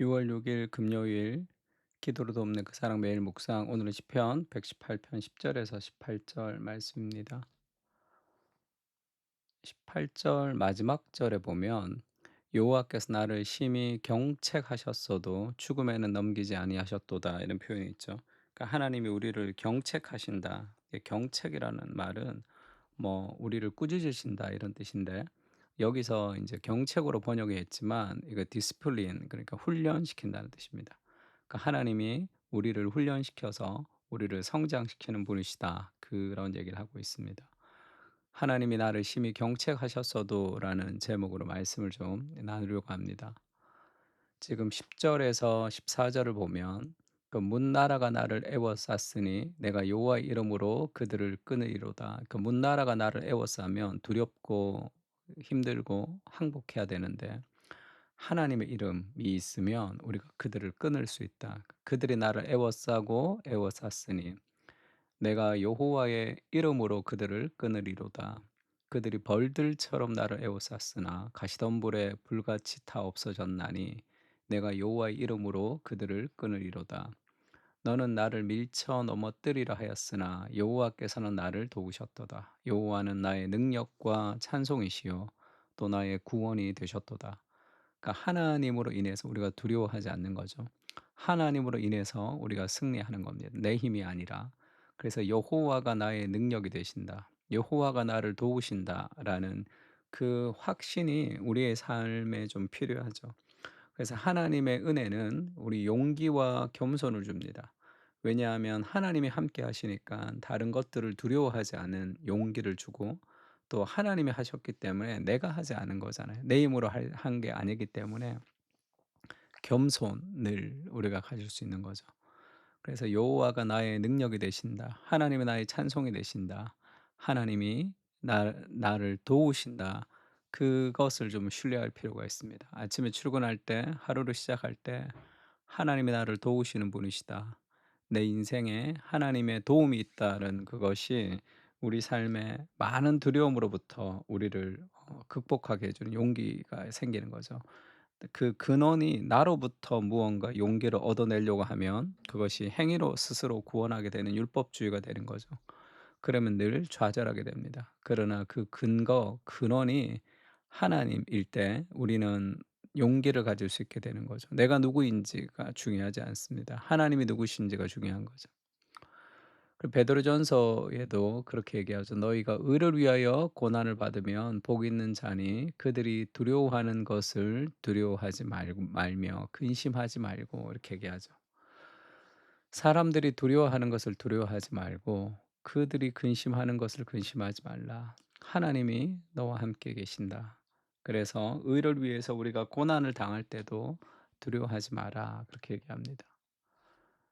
6월 6일 금요일 기도로 돕는 그 사랑 매일 묵상 오늘은 시편 118편 10절에서 18절 말씀입니다. 18절 마지막 절에 보면 여호와께서 나를 심히 경책하셨어도 죽음에는 넘기지 아니하셨도다 이런 표현이 있죠. 그러니까 하나님이 우리를 경책하신다. 이 경책이라는 말은 우리를 꾸짖으신다 이런 뜻인데 여기서 이제 경책으로 번역이 했지만 이거 디스플린 그러니까 훈련시킨다는 뜻입니다. 그러니까 하나님이 우리를 훈련시켜서 우리를 성장시키는 분이시다. 그런 얘기를 하고 있습니다. 하나님이 나를 심히 경책하셨어도라는 제목으로 말씀을 좀 나누려고 합니다. 지금 10절에서 14절을 보면 그 문나라가 나를 애워쌌으니 내가 여호와의 이름으로 그들을 끊으리로다. 그 문나라가 나를 애워싸면 두렵고 힘들고 항복해야 되는데 하나님의 이름이 있으면 우리가 그들을 끊을 수 있다. 그들이 나를 애워싸고 애워쌌으니 내가 여호와의 이름으로 그들을 끊으리로다. 그들이 벌들처럼 나를 애워쌌으나 가시덤불에 불같이 타 없어졌나니 내가 여호와의 이름으로 그들을 끊으리로다. 너는 나를 밀쳐 넘어뜨리라 하였으나 여호와께서는 나를 도우셨도다. 여호와는 나의 능력과 찬송이시요 또 나의 구원이 되셨도다. 그러니까 하나님으로 인해서 우리가 두려워하지 않는 거죠. 하나님으로 인해서 우리가 승리하는 겁니다. 내 힘이 아니라. 그래서 여호와가 나의 능력이 되신다. 여호와가 나를 도우신다라는 그 확신이 우리의 삶에 좀 필요하죠. 그래서 하나님의 은혜는 우리 용기와 겸손을 줍니다. 왜냐하면 하나님이 함께 하시니까 다른 것들을 두려워하지 않은 용기를 주고 또 하나님이 하셨기 때문에 내가 하지 않은 거잖아요. 내 힘으로 한 게 아니기 때문에 겸손을 우리가 가질 수 있는 거죠. 그래서 여호와가 나의 능력이 되신다. 하나님이 나의 찬송이 되신다. 하나님이 나를 도우신다. 그것을 좀 신뢰할 필요가 있습니다. 아침에 출근할 때, 하루를 시작할 때 하나님이 나를 도우시는 분이시다. 내 인생에 하나님의 도움이 있다는 그것이 우리 삶에 많은 두려움으로부터 우리를 극복하게 해주는 용기가 생기는 거죠. 그 근원이 나로부터 무언가 용기를 얻어내려고 하면 그것이 행위로 스스로 구원하게 되는 율법주의가 되는 거죠. 그러면 늘 좌절하게 됩니다. 그러나 그 근원이 하나님일 때 우리는 용기를 가질 수 있게 되는 거죠. 내가 누구인지가 중요하지 않습니다. 하나님이 누구신지가 중요한 거죠. 그 베드로전서에도 그렇게 얘기하죠. 너희가 의를 위하여 고난을 받으면 복 있는 자니 그들이 두려워하는 것을 두려워하지 말며 근심하지 말고 이렇게 얘기하죠. 사람들이 두려워하는 것을 두려워하지 말고 그들이 근심하는 것을 근심하지 말라. 하나님이 너와 함께 계신다. 그래서 의를 위해서 우리가 고난을 당할 때도 두려워하지 마라. 그렇게 얘기합니다.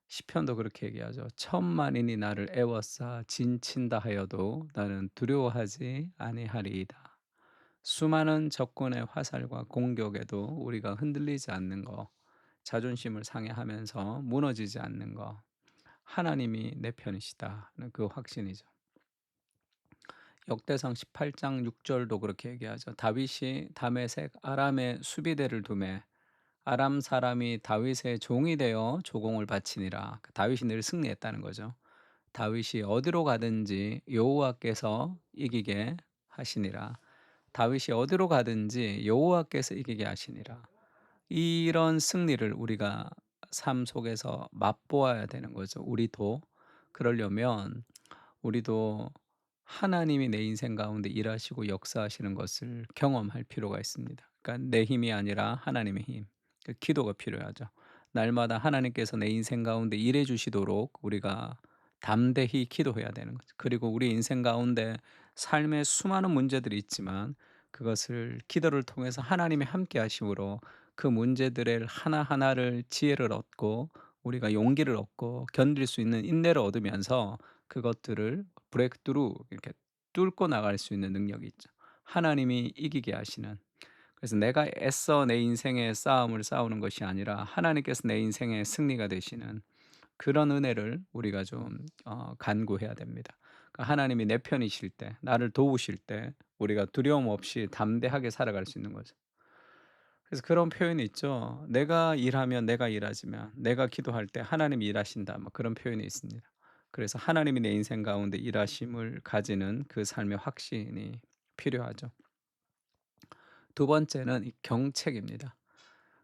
시편도 그렇게 얘기하죠. 천만인이 나를 애워싸 진친다 하여도 나는 두려워하지 아니하리이다. 수많은 적군의 화살과 공격에도 우리가 흔들리지 않는 거, 자존심을 상해하면서 무너지지 않는 거, 하나님이 내 편이시다는 그 확신이죠. 역대상 18장 6절도 그렇게 얘기하죠. 다윗이 다메섹 아람의 수비대를 두매 아람 사람이 다윗의 종이 되어 조공을 바치니라. 다윗이 늘 승리했다는 거죠. 다윗이 어디로 가든지 여호와께서 이기게 하시니라. 다윗이 어디로 가든지 여호와께서 이기게 하시니라. 이런 승리를 우리가 삶 속에서 맛보아야 되는 거죠. 우리도 그러려면 우리도 하나님이 내 인생 가운데 일하시고 역사하시는 것을 경험할 필요가 있습니다. 그러니까 내 힘이 아니라 하나님의 힘. 그 기도가 필요하죠. 날마다 하나님께서 내 인생 가운데 일해 주시도록 우리가 담대히 기도해야 되는 거죠. 그리고 우리 인생 가운데 삶에 수많은 문제들이 있지만 그것을 기도를 통해서 하나님이 함께 하심으로 그 문제들을 하나하나를 지혜를 얻고 우리가 용기를 얻고 견딜 수 있는 인내를 얻으면서 그것들을 브레이크트루 이렇게 뚫고 나갈 수 있는 능력이 있죠. 하나님이 이기게 하시는. 그래서 내가 애써 내 인생의 싸움을 싸우는 것이 아니라 하나님께서 내 인생의 승리가 되시는 그런 은혜를 우리가 좀 간구해야 됩니다. 그러니까 하나님이 내 편이실 때, 나를 도우실 때 우리가 두려움 없이 담대하게 살아갈 수 있는 거죠. 그래서 그런 표현이 있죠. "내가 일하면 내가 일하지만 내가 기도할 때 하나님이 일하신다." 뭐 그런 표현이 있습니다. 그래서 하나님이 내 인생 가운데 일하심을 가지는 그 삶의 확신이 필요하죠. 두 번째는 이 경책입니다.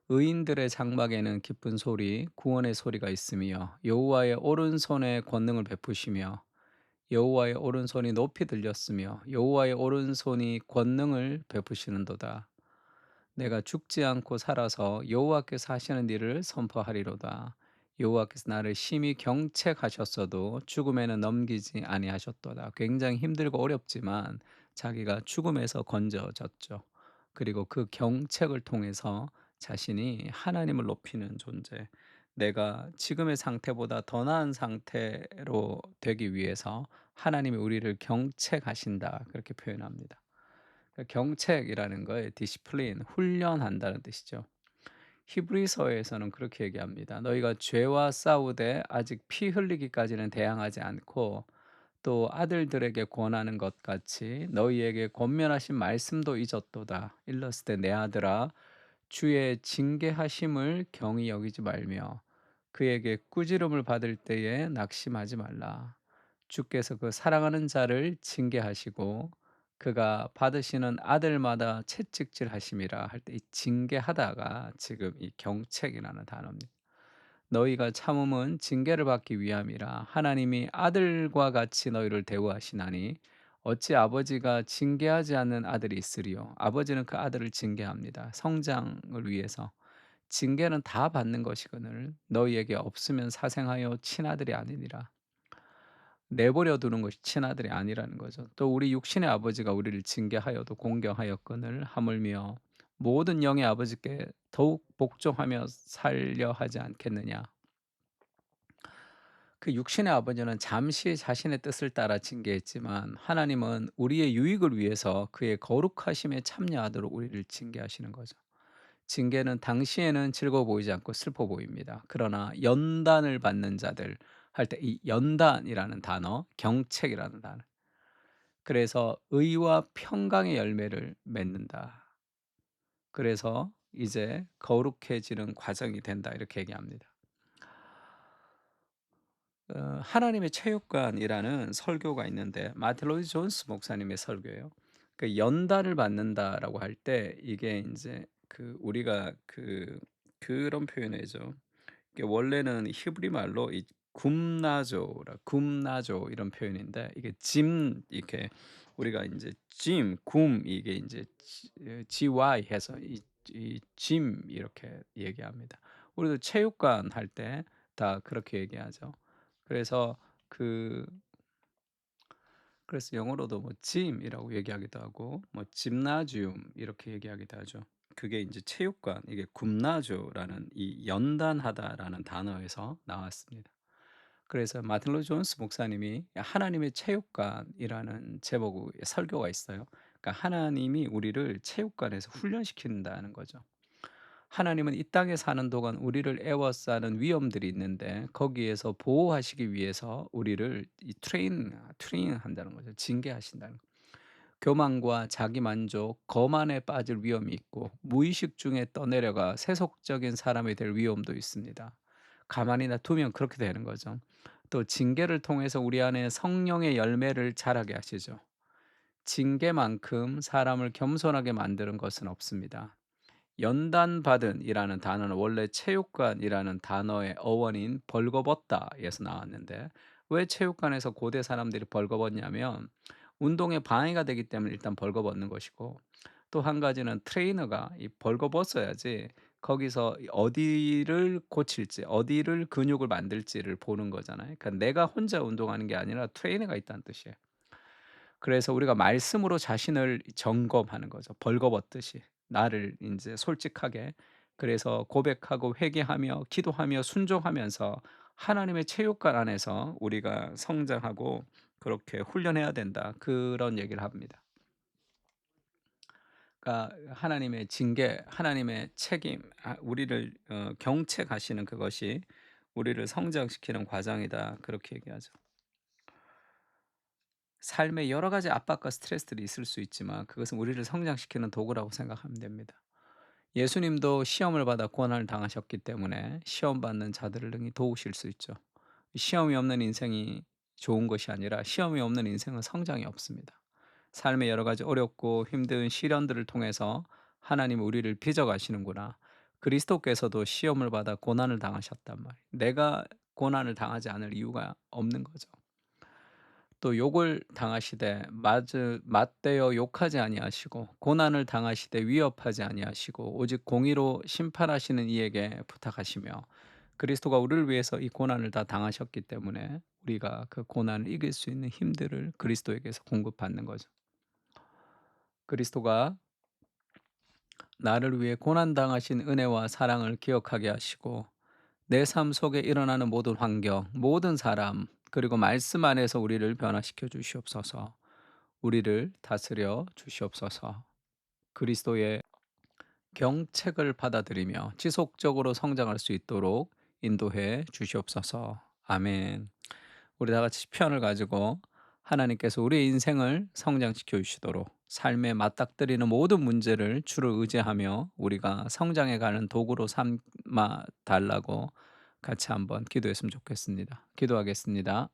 의인들의 장막에는 기쁜 소리, 구원의 소리가 있으며 여호와의 오른손에 권능을 베푸시며 여호와의 오른손이 높이 들렸으며 여호와의 오른손이 권능을 베푸시는도다. 내가 죽지 않고 살아서 여호와께서 하시는 일을 선포하리로다. 여호와께서 나를 심히 경책하셨어도 죽음에는 넘기지 아니하셨도다. 굉장히 힘들고 어렵지만 자기가 죽음에서 건져졌죠. 그리고 그 경책을 통해서 자신이 하나님을 높이는 존재, 내가 지금의 상태보다 더 나은 상태로 되기 위해서 하나님이 우리를 경책하신다. 그렇게 표현합니다. 그 경책이라는 거에 디시플린, 훈련한다는 뜻이죠. 히브리서에서는 그렇게 얘기합니다. 너희가 죄와 싸우되 아직 피 흘리기까지는 대항하지 않고 또 아들들에게 권하는 것 같이 너희에게 권면하신 말씀도 잊었도다. 일렀을 때 내 아들아 주의 징계하심을 경히 여기지 말며 그에게 꾸지름을 받을 때에 낙심하지 말라. 주께서 그 사랑하는 자를 징계하시고 그가 받으시는 아들마다 채찍질하심이라 할 때 이 징계하다가 지금 이 경책이라는 단어입니다. 너희가 참음은 징계를 받기 위함이라 하나님이 아들과 같이 너희를 대우하시나니 어찌 아버지가 징계하지 않는 아들이 있으리요 아버지는 그 아들을 징계합니다. 성장을 위해서 징계는 다 받는 것이거늘 너희에게 없으면 사생하여 친아들이 아니니라. 내버려 두는 것이 친아들이 아니라는 거죠. 또 우리 육신의 아버지가 우리를 징계하여도 공경하였거늘 하물며 모든 영의 아버지께 더욱 복종하며 살려 하지 않겠느냐. 그 육신의 아버지는 잠시 자신의 뜻을 따라 징계했지만 하나님은 우리의 유익을 위해서 그의 거룩하심에 참여하도록 우리를 징계하시는 거죠. 징계는 당시에는 즐거워 보이지 않고 슬퍼 보입니다. 그러나 연단을 받는 자들 할 때 이 연단이라는 단어, 경책이라는 단어. 그래서 의와 평강의 열매를 맺는다. 그래서 이제 거룩해지는 과정이 된다. 이렇게 얘기합니다. 하나님의 체육관이라는 설교가 있는데 마틴 로이드 존스 목사님의 설교예요. 그 연단을 받는다라고 할 때 이게 인제 그 우리가 그런 표현을 하죠. 이게 원래는 히브리 말로 이 굼나조 이런 표현인데 이게 짐 이렇게 우리가 인제 이게 인제 GY 해서 짐 이렇게 얘기합니다. 우리도 체육관 할 때 다 그렇게 얘기하죠. 그래서 그 그래서 영어로도 뭐 gym이라고 얘기하기도 하고 뭐 gymnasium 이렇게 얘기하기도 하죠. 그게 인제 체육관 이게 굼나조라는 이 연단하다라는 단어에서 나왔습니다. 그래서 마틴 로이드 존스 목사님이 하나님의 체육관이라는 제목의 설교가 있어요. 그러니까 하나님이 우리를 체육관에서 훈련시킨다는 거죠. 하나님은 이 땅에 사는 동안 우리를 애워싸는 위험들이 있는데 거기에서 보호하시기 위해서 우리를 이 트레인 한다는 거죠. 징계하신다는 거. 교만과 자기만족, 거만에 빠질 위험이 있고 무의식 중에 떠내려가 세속적인 사람이 될 위험도 있습니다. 가만히 놔두면 그렇게 되는 거죠. 또 징계를 통해서 우리 안에 성령의 열매를 자라게 하시죠. 징계만큼 사람을 겸손하게 만드는 것은 없습니다. 연단받은이라는 단어는 원래 체육관이라는 단어의 어원인 벌거벗다에서 나왔는데 왜 체육관에서 고대 사람들이 벌거벗냐면 운동에 방해가 되기 때문에 일단 벌거벗는 것이고 또 한 가지는 트레이너가 이 벌거벗어야지 거기서 어디를 고칠지 어디를 근육을 만들지를 보는 거잖아요. 그러니까 내가 혼자 운동하는 게 아니라 트레이너가 있다는 뜻이에요. 그래서 우리가 말씀으로 자신을 점검하는 거죠. 벌거벗듯이. 나를 인제 솔직하게 그래서 고백하고 회개하며 기도하며 순종하면서 하나님의 체육관 안에서 우리가 성장하고 그렇게 훈련해야 된다. 그런 얘기를 합니다. 그러니까 하나님의 징계, 하나님의 책임, 우리를 경책하시는 그것이 우리를 성장시키는 과정이다. 그렇게 얘기하죠. 삶에 여러 가지 압박과 스트레스들이 있을 수 있지만 그것은 우리를 성장시키는 도구라고 생각하면 됩니다. 예수님도 시험을 받아 고난을 당하셨기 때문에 시험 받는 자들을 능히 도우실 수 있죠. 시험이 없는 인생이 좋은 것이 아니라 시험이 없는 인생은 성장이 없습니다. 삶의 여러 가지 어렵고 힘든 시련들을 통해서 하나님 우리를 빚어 가시는구나. 그리스도께서도 시험을 받아 고난을 당하셨단 말이에요. 내가 고난을 당하지 않을 이유가 없는 거죠. 또 욕을 당하시되 맞대어 욕하지 아니하시고 고난을 당하시되 위협하지 아니하시고 오직 공의로 심판하시는 이에게 부탁하시며, 그리스도가 우리를 위해서 이 고난을 다 당하셨기 때문에 우리가 그 고난을 이길 수 있는 힘들을 그리스도에게서 공급받는 거죠. 그리스도가 나를 위해 고난 당하신 은혜와 사랑을 기억하게 하시고 내 삶 속에 일어나는 모든 환경, 모든 사람, 그리고 말씀 안에서 우리를 변화시켜 주시옵소서. 우리를 다스려 주시옵소서. 그리스도의 경책을 받아들이며 지속적으로 성장할 수 있도록 인도해 주시옵소서. 아멘. 우리 다 같이 시편을 가지고 하나님께서 우리의 인생을 성장시켜 주시도록 삶에 맞닥뜨리는 모든 문제를 주를 의지하며 우리가 성장해 가는 도구로 삼아 달라고 같이 한번 기도했으면 좋겠습니다. 기도하겠습니다.